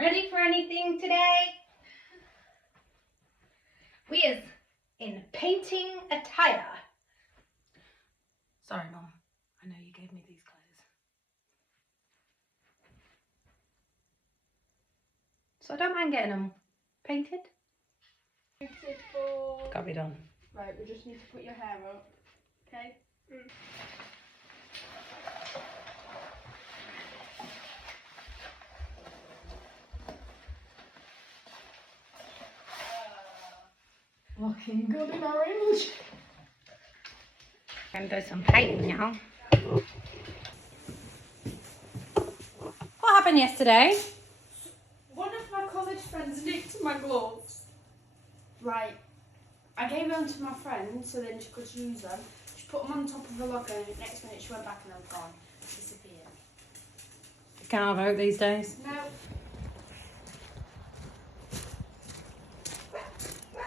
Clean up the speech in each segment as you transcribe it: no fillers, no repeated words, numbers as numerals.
ready for anything today? We is in painting attire. Sorry, Mum. I know you gave me these clothes. So I don't mind getting them painted. Gotta be done. Right, we just need to put your hair up. Okay? Looking good in orange. I'm gonna do some painting now. What happened yesterday? One of my college friends nicked my gloves. Right. I gave them to my friend so then she could use them. She put them on top of her locker and next minute she went back and they were gone. Disappeared. You can't vote these days. No.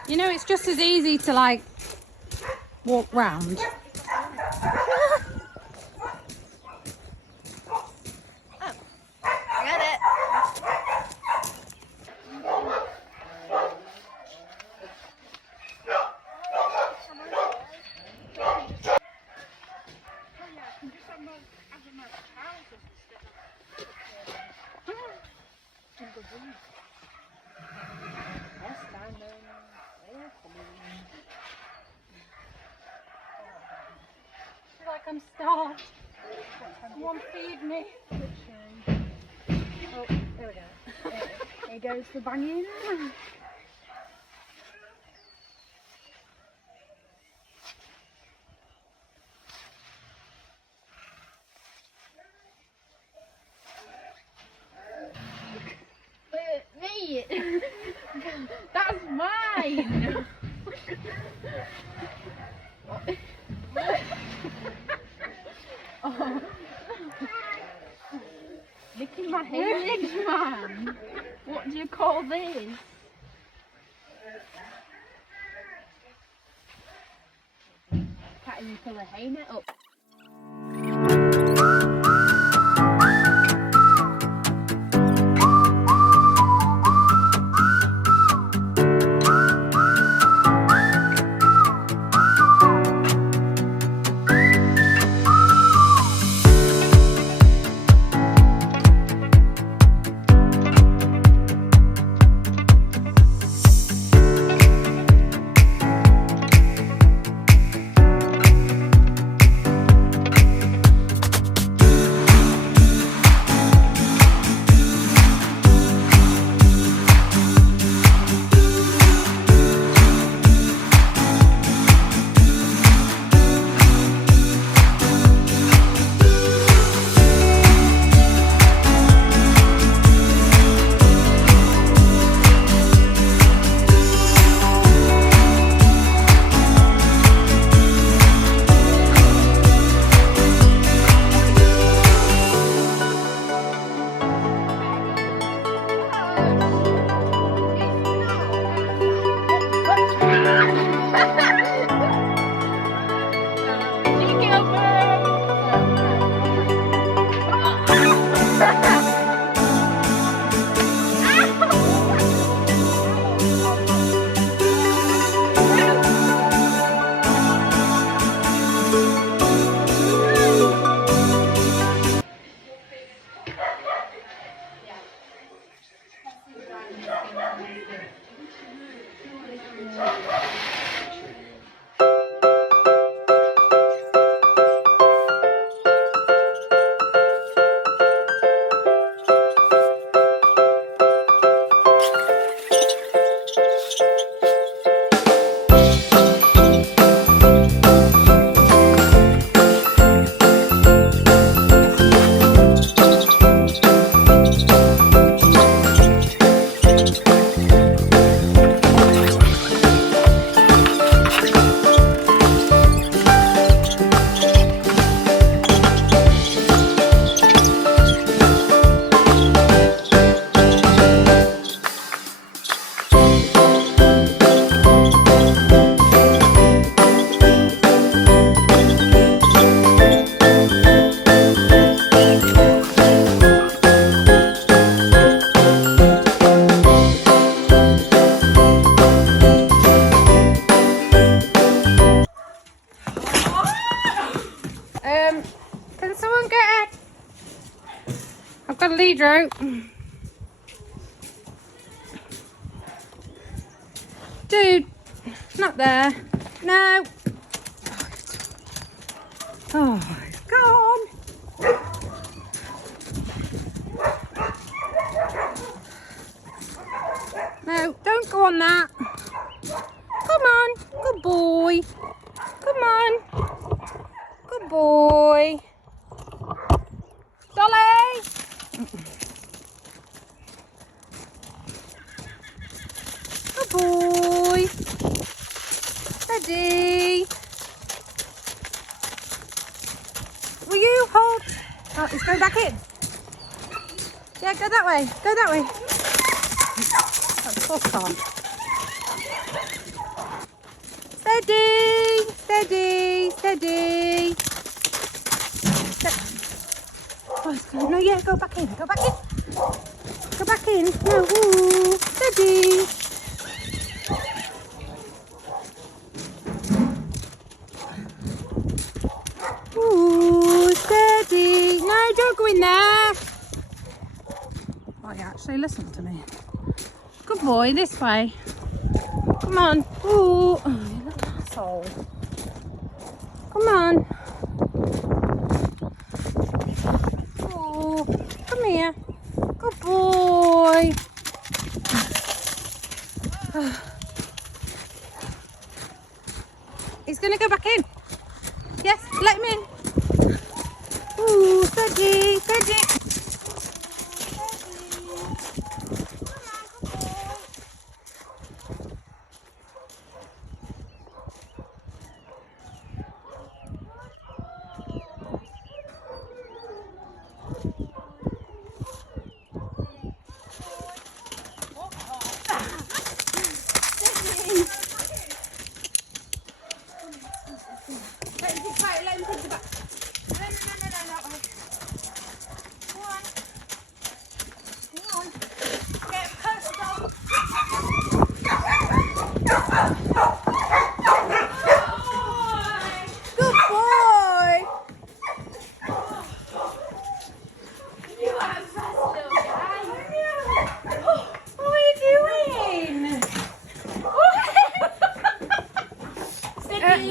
You know, it's just as easy to like walk round. I'm starved. Someone feed me. Oh, there we go. Here goes the banging. Me! That's mine! Oh. Licking my legs, man. What do you call this? Can't even pull a hay net up. Dude, not there. No. Oh, it's gone. No, don't go on that. Come on, good boy. Come on. Good boy. Dolly! Good boy. Steady. Will you hold? Oh, it's going back in. Yeah, go that way. Go that way. That's fuck on. Steady. Steady. Steady. Oh, it's good. No, yeah, go back in. Go back in. Go back in. No, ooh. Steady. Ooh, steady. No, don't go in there. Oh, you actually listen to me. Good boy, this way. Come on. Ooh. Oh, you little asshole. Come on. Oh, come here. Good boy. He's going to go back in. Yes, let him in. Ooh, steady, steady. Let him take it back. No. Go on. Go on. Get personal. Good boy. You are a fast little guy. What are you doing?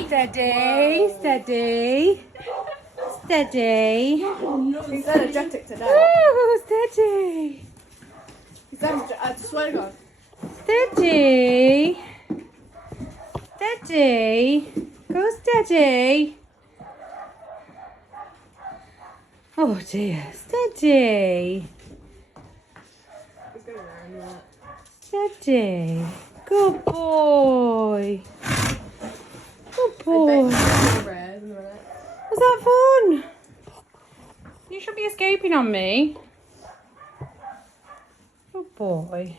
Steady, steady, steady. He's energetic today. Ooh, steady, I swear to God. steady, steady. Go steady. Oh dear, steady, steady. Good boy. Good boy. Was that fun? You should be escaping on me. Good boy.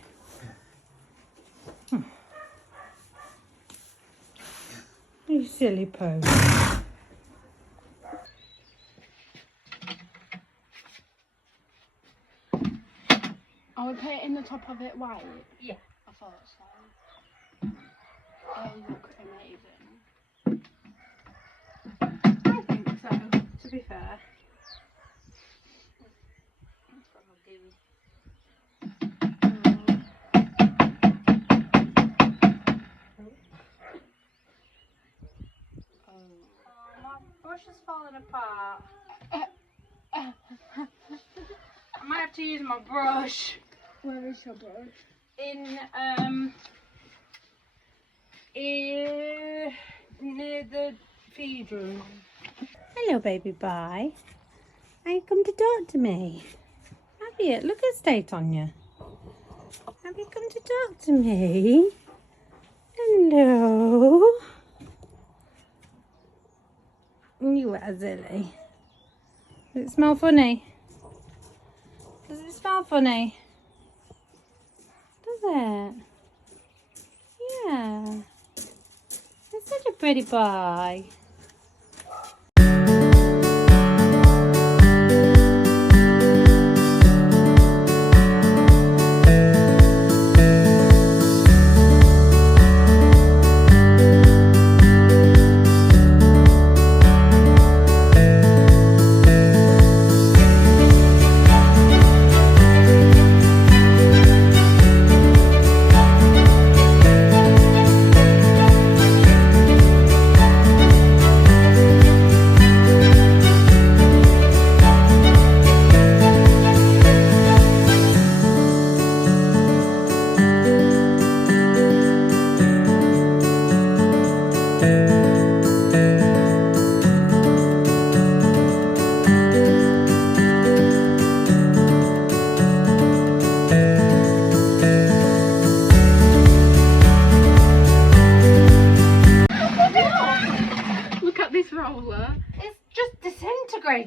You silly pose. I would put it in the top of it white. Yeah. I thought so. It'll look amazing. I think so, to be fair. That's what I'll do. Oh, my brush is falling apart. I might have to use my brush Where is your brush? in near the feed room. Hello, baby bye. Are you come to talk to me? Have you? Look at state on you. Have you come to talk to me? Hello. You are silly. Does it smell funny? Does it smell funny? Does it? Yeah. It's such a pretty boy.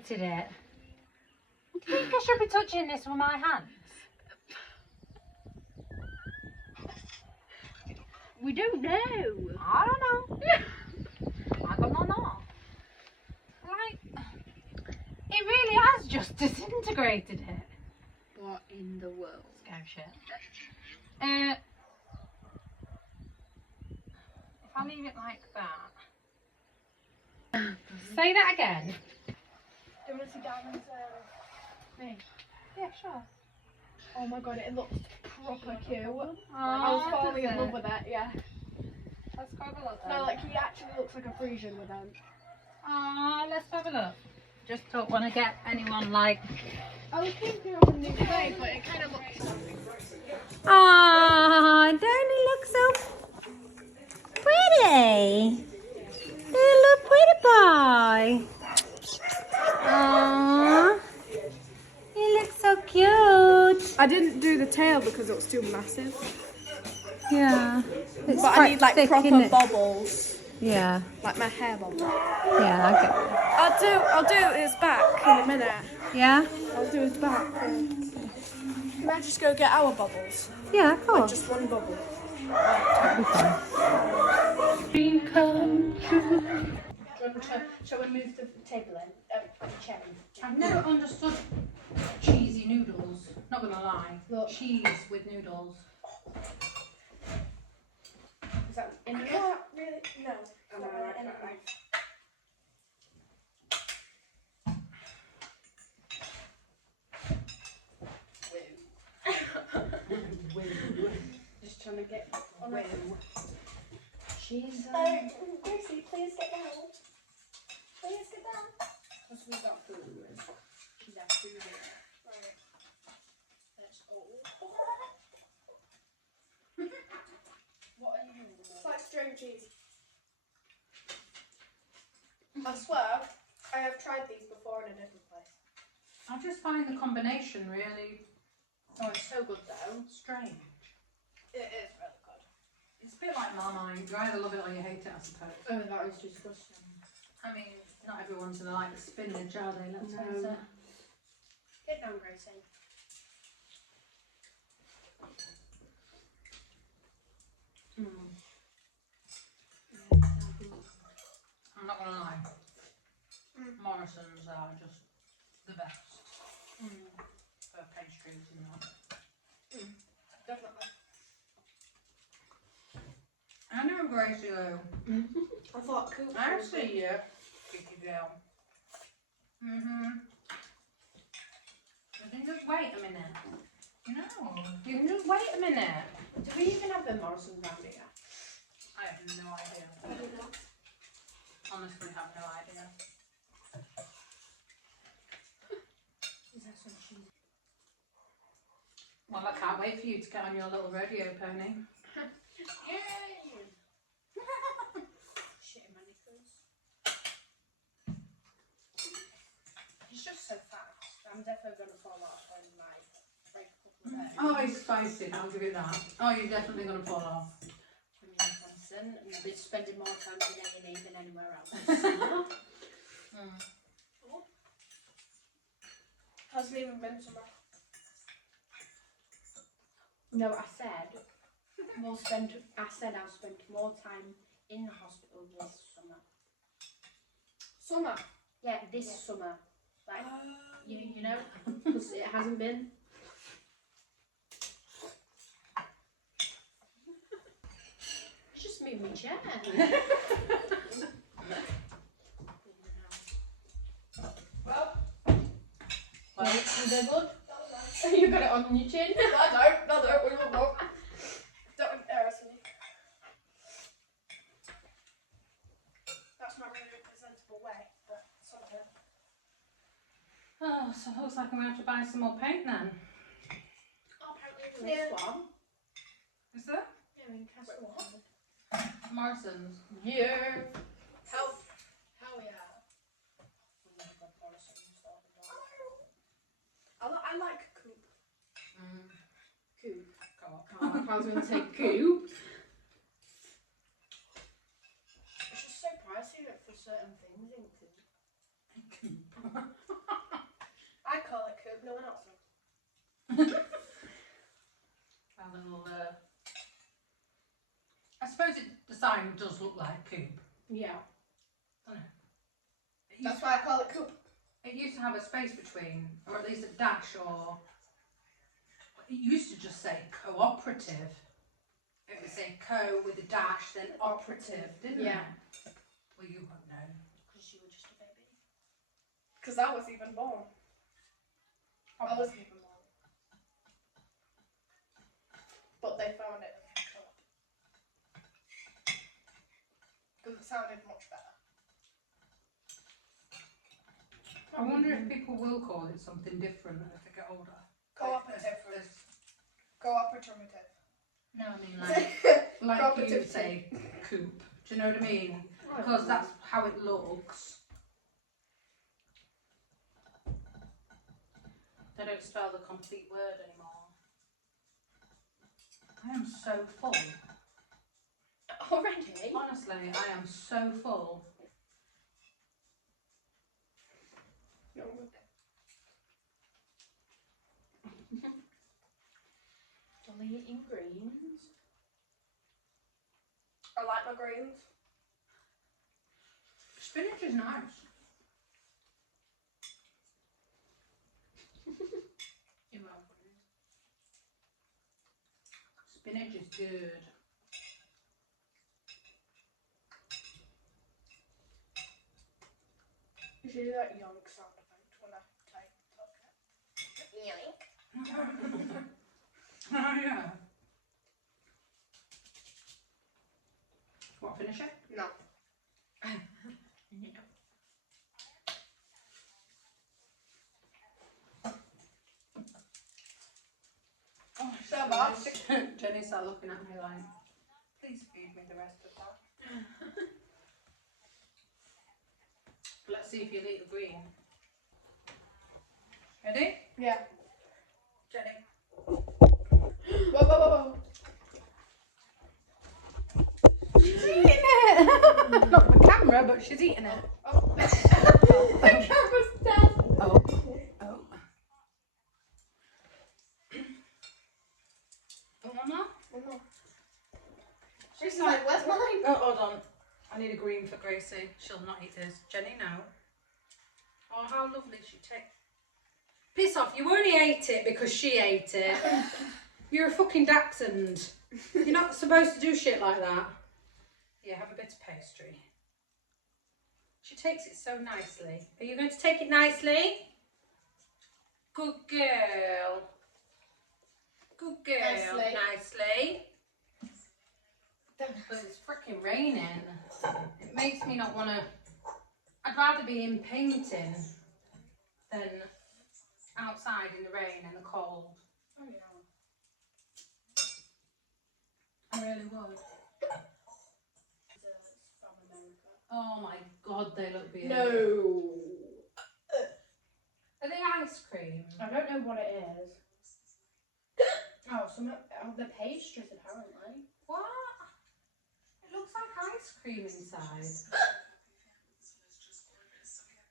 decorated it. Do you think I should be touching this with my hands? We don't know. I don't know. I don't know. Like, it really has just disintegrated it. What in the world? Go shit. If I leave it like that. Say that again. Do you want to see Diamond's me? Yeah, sure. Oh my god, it looks proper cute. I was Oh, falling in love with it, yeah. Let's have a look. No, like he actually looks like a Frisian with them. Let's have a look. Just don't want to get anyone like. I was thinking of a new way, but it kind of looks. Don't he look so pretty? You look pretty boy. Aww, you look so cute. I didn't do the tail because it was too massive. Yeah, it's But I need like proper bobbles, Yeah, like my hair bobble. yeah, I get it. I'll do his back in a minute. Yeah, I'll do his back. Can I just go get our bubbles? yeah, of course. Just one bubble. That'll be fine. Dream come true. Shall we move the table in? The chair in? I've never understood cheesy noodles. Not gonna lie. Look. Cheese with noodles. Is that in it? Yeah, really? No. Is that really in it? Just trying to get on it. Cheese. Gracie, please get down. Please get down. Because we got food. She's had food in there. Right. That's all. What are you doing? It's like string cheese. I swear, I have tried these before in a different place. I just find the combination really Oh, it's so good though. strange. It is really good. It's a bit like Marmite. You either love it or you hate it, I suppose. Oh, that is disgusting. I mean, not everyone's gonna like the spinach, are they? Let's No. face it. Get down, Gracie. I'm not gonna lie. Mm. Morrison's are just the best for pastries and that. Definitely. I know Gracie though. I thought Coop. I see you. Sticky girl. You can just wait a minute. No, you can just wait a minute. Do we even have the Morrison's around here? I have no idea. I don't know. Honestly, have no idea. Is that some cheese? Well, I can't wait for you to get on your little rodeo pony. Yay! Shitty manicures. He's just so fast. I'm definitely going to fall off when like break a couple of eggs. Oh, he's spicy, I'll give it that. Oh, you're definitely going to fall off. And I've been spending more time in A&E than anywhere else. Hasn't even been summer. No, I said I'll spend more time in the hospital this summer. Summer? Yeah, this summer. Like, you know, because it hasn't been. It's just moved my chair. Well, you there, bud? You got it on your chin? No, we will not. Don't embarrass me. That's not really a presentable way, but something. Oh, so it looks like I'm going to have to buy some more paint then. Oh, apparently this one. Is there? Yeah, in Castle. Morrison's. Yeah. Hell yeah. I like Coop. Coop. Go on. I was going to say Coop. It's just so pricey for certain things in Coop. Coop. I call it coop, no one else does. Well, little, I suppose the sign does look like coop. Yeah. Doesn't it? That's why I call it coop. It used to have a space between, or at least a dash, or it used to just say cooperative. It would say co with a dash, then operative, didn't Yeah. it? Well, you won't know. Because you were just a baby. Because I was even born. I wasn't even born. But they found it in co-op. Because it sounded much better. I wonder if people will call it something different if they get older. Cooperative. There's- Cooperative. No, I mean like you Cooperative. say, coop. Do you know what I mean? Because that's how it looks. They don't spell the complete word anymore. I am so full. Already? Honestly, I am so full. No. Deleting greens. I like my greens. Spinach is nice. You might have one. Spinach is good. You see that yoink sound effect when I type it? Yoink. Oh yeah. What, finish it? No. Oh, So much. Jenny started looking at me like, please feed me the rest of that. Let's see if you'll eat the green. Ready? Yeah. Jenny. Whoa, whoa, whoa, whoa. She's eating it! Not the camera, but she's eating it. Oh. The camera's dead. Oh. Oh. One more? One more. She's like, where's mine? Oh, hold on. I need a green for Gracie. She'll not eat this. Jenny, no. Oh, how lovely she takes. Piss off. You only ate it because she ate it. You're a fucking dachshund. You're not supposed to do shit like that. Yeah, have a bit of pastry. She takes it so nicely. Are you going to take it nicely? Good girl. Good girl. Nicely. Nicely. But it's freaking raining. It makes me not want to. I'd rather be in painting than outside in the rain and the cold. Oh, yeah. I really would. From America. Oh my god, they look beautiful. No. Are they ice cream? I don't know what it is. Oh, some of the pastries apparently. What? It looks like ice cream inside.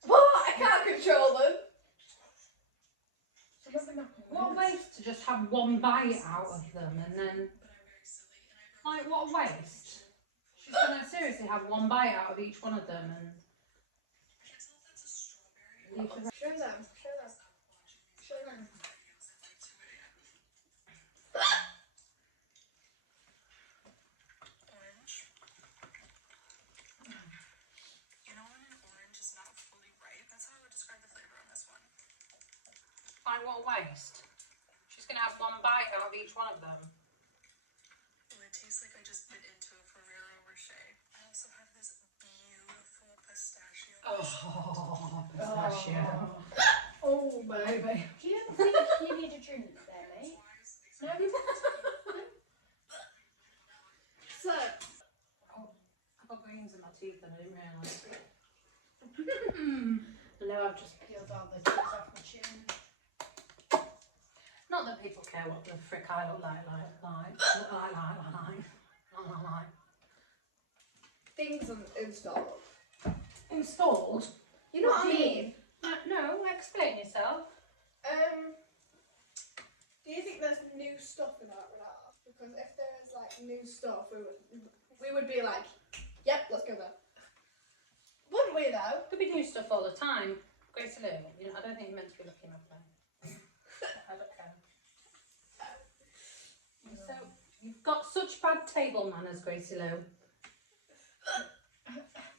What? I can't control them. Some of them are What a waste to just have one bite out of them and then. Like, what a waste. She's gonna seriously have one bite out of each one of them and. Leave the rest. Show them. Show them. Show them. Like, what a waste. She's gonna have one bite out of each one of them. Well, it tastes like I just bit into a Ferrero Rocher. I also have this beautiful pistachio. Oh, pistachio. Oh, baby. Do you ever think you need a drink there, mate? No? So, Oh, I've got greens in my teeth and I didn't realise. no, I've just peeled all the cheese off my chin. Not that people care what the frick I look like. Things installed. Installed? You know what I mean? No, explain yourself. Do you think there's new stuff in our house? Because if there's like new stuff, we would be like, yep, let's go there. Would we though? Could be new stuff all the time. Grace Lou, you know, I don't think you're meant to be looking at me. I don't care. So, you've got such bad table manners, Gracie Lou.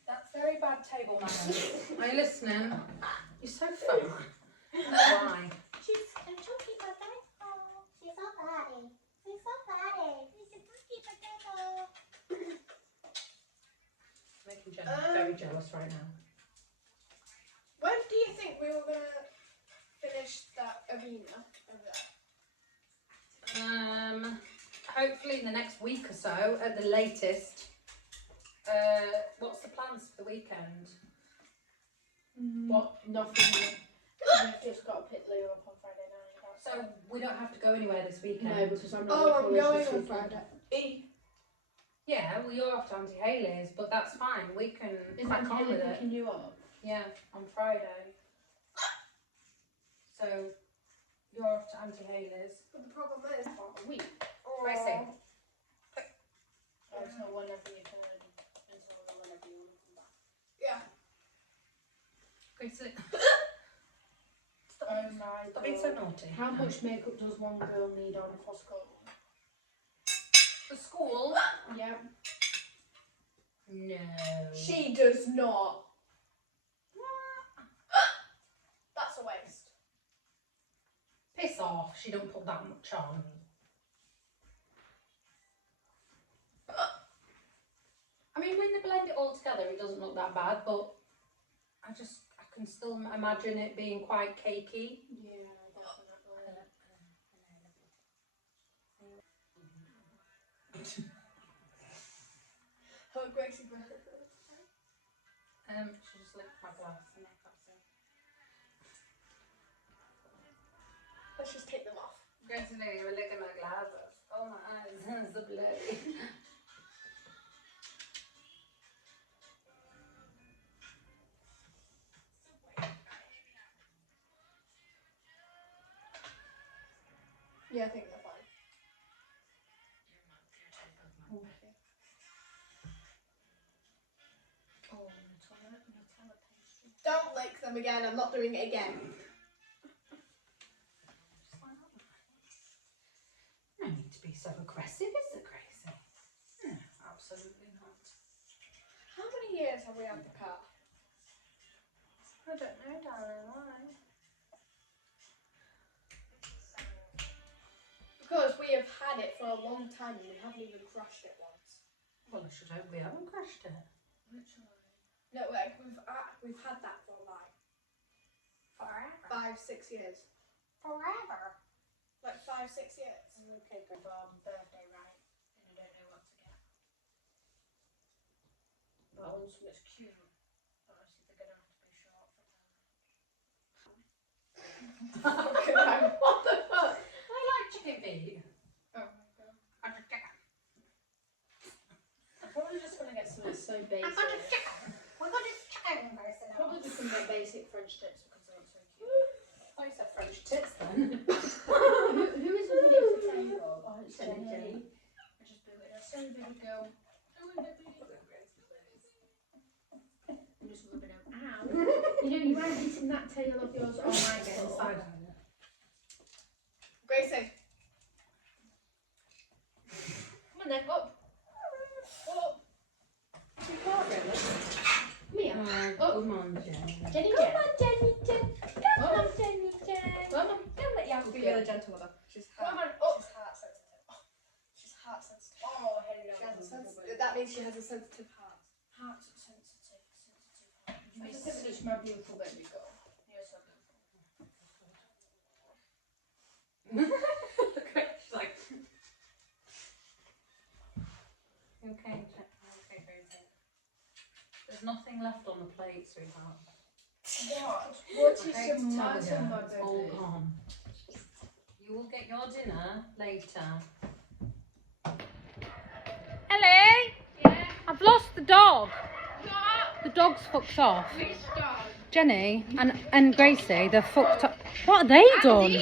That's very bad table manners. Are you listening? You're so funny. Why? She's a chunky potato. She's so fatty. She's so fatty. She's a chunky potato. Making Jenna very jealous right now. When do you think we were gonna finish that arena over there? Hopefully in the next week or so, at the latest. What's the plans for the weekend? What? Nothing. We've just got to pick Leo up on Friday night. So we don't have to go anywhere this weekend. No, because I'm not. Oh, at I'm college going this on weekend. Friday. Yeah, well you're off to Auntie Hayley's, but that's fine. We can Is crack Auntie on Hayley with it. picking you up? Yeah, on Friday. So you're off to Auntie Hayley's. But the problem is, A week. Gracie. Oh, it's not whenever you can until whenever you want to come back. yeah. Gracie. Oh my Stop being so naughty. How much makeup does one girl need on for school? For school? Yeah. No. She does not. That's a waste. Piss off. She don't put that much on. I mean, when they blend it all together, it doesn't look that bad, but I can still imagine it being quite cakey. Yeah, definitely. Oh, Gracie. She just licked my glass and I can't see. Let's just take them off. Gracie, you were licking my glasses. Oh, my eyes, so bloody. Yeah, I think they're fine. Oh, Nutella pastry. Don't lick them again. I'm not doing it again. No need to be so aggressive, is there, Gracie? No, absolutely not. How many years have we had the car? I don't know, darling, why? Because we have had it for a long time and we haven't even crashed it once. Well, I should hope we haven't crashed it. No, like we've had that for like Forever. 5-6 years. Forever. Like 5-6 years. Okay, good birthday, right? And you don't know what to get. But I want something that's cute. Honestly, they're gonna have to be short for them. What the fuck? I like chicken feet. Oh my god. I'm probably just gonna get something so basic. We're going to chicken person. Probably just some basic French tips because they look so cute. Oh, you said French tits then. Who is the video for Tango? Oh, it's Jenny. Jenny. I just blew it. So big go. And just rub it out. Ow. You know, you weren't eating that tail of yours. Oh my Get god. inside on it. Gracie. Come on then, up. Up. You can't really. Mia. Oh, come on, Jenny. Jenny, Come on, Jenny, Jen. Come on, Jenny, Jen. Come on. Don't let your Be really gentle with her. She's Come heart. on, up. She's heart sensitive. Oh, she's heart sensitive. Oh, here we She has a go. sensitive. That means she has a sensitive heart. Heart sensitive, heart. You said it's my beautiful baby girl. You're so beautiful. She's like, okay, okay, Gracie. There's nothing left on the plate, sweetheart. What? What is Okay, the tell matter, you, my it's all baby? gone. You will get your dinner later. Ellie! Yeah. I've lost the dog. Stop. The dog's fucked off. Which dog? Jenny and Gracie, they're fucked up. What have they done?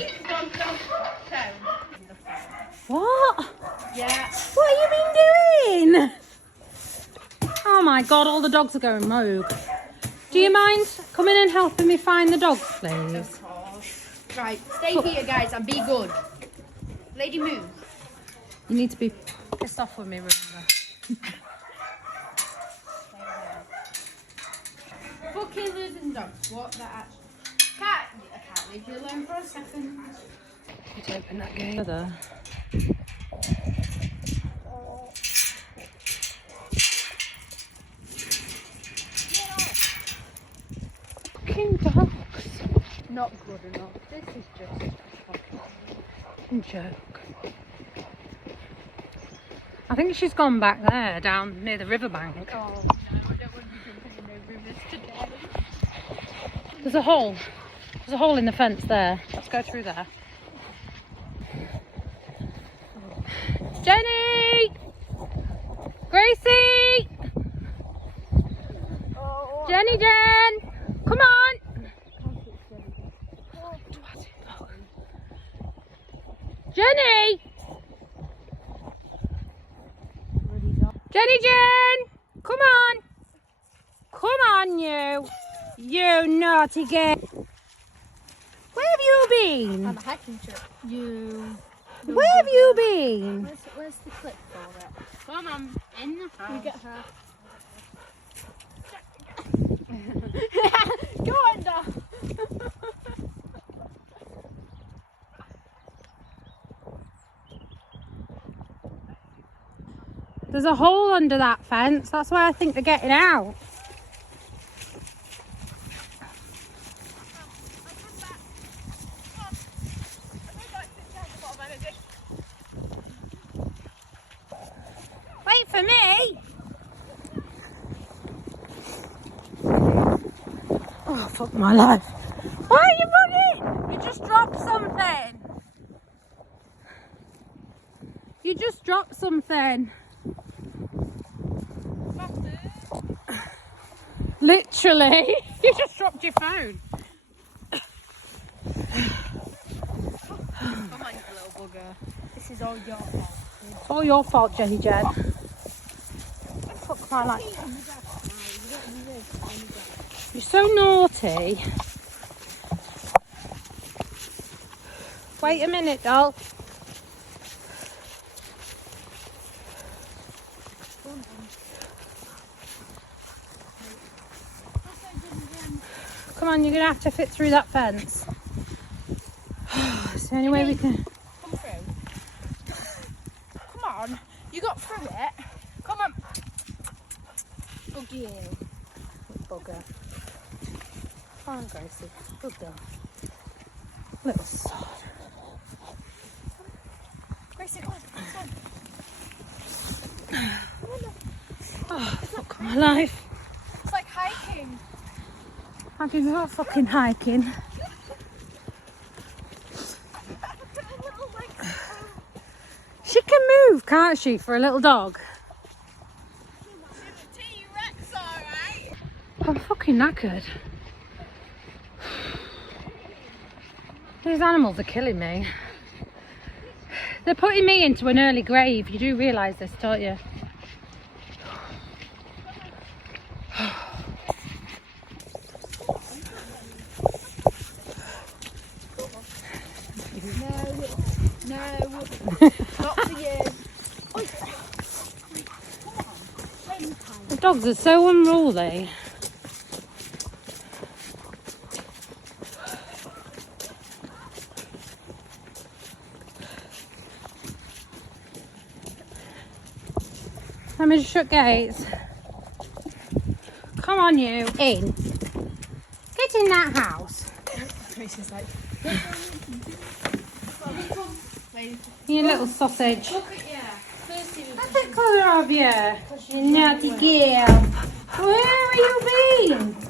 What? Yeah. What have you been doing? Oh my god, all the dogs are going rogue. Do you mind coming and helping me find the dogs, please? Right, stay here, guys, and be good. Lady, move. You need to be pissed off with me, remember? For killers and dogs, what that I can't leave you alone for a second. Need to open that gate. There. Fucking dogs. Not good enough. This is just a Fucking joke. I think she's gone back there, down near the riverbank. Oh, no, I don't want to be jumping in no rivers today. There's a hole. There's a hole in the fence there. Let's go through there. Jenny! Gracie! Jenny Jen! Come on! Jenny! Jenny Jen! Come on! Come on, you! You naughty girl! Where have you been? On a hiking trip. You. Where have you been? Where's the clip for it? Come on, in the house. You get her. Go on, Dad. There's a hole under that fence. That's why I think they're getting out. Wait for me. Oh, fuck my life. Why are you running? You just dropped something. You just dropped something. Literally. You just dropped your phone. Come on, you little bugger. This is all your fault. It's all your fault, Jenny Jen. Fuck my life. You're so naughty. Wait a minute, doll. Come on, you're going to have to fit through that fence. It's the only way we can... Come through. Come on. You got through it. Come on. Good girl. Bugger. Come on, Gracie. Good girl. Little sod. Gracie, come on. Oh, fuck my life. It's like hiking. I can go fucking hiking. She can move, can't she, for a little dog? T-Rex, alright. I'm fucking knackered. These animals are killing me. They're putting me into an early grave. You do realise this, don't you? No, not for you. The dogs are so unruly. Let me just shut gates. Come on, you. In. Get in that house. Gracie's like, You little sausage. look at you. Thirsty. What's the colour of you? You naughty girl. Where have you been?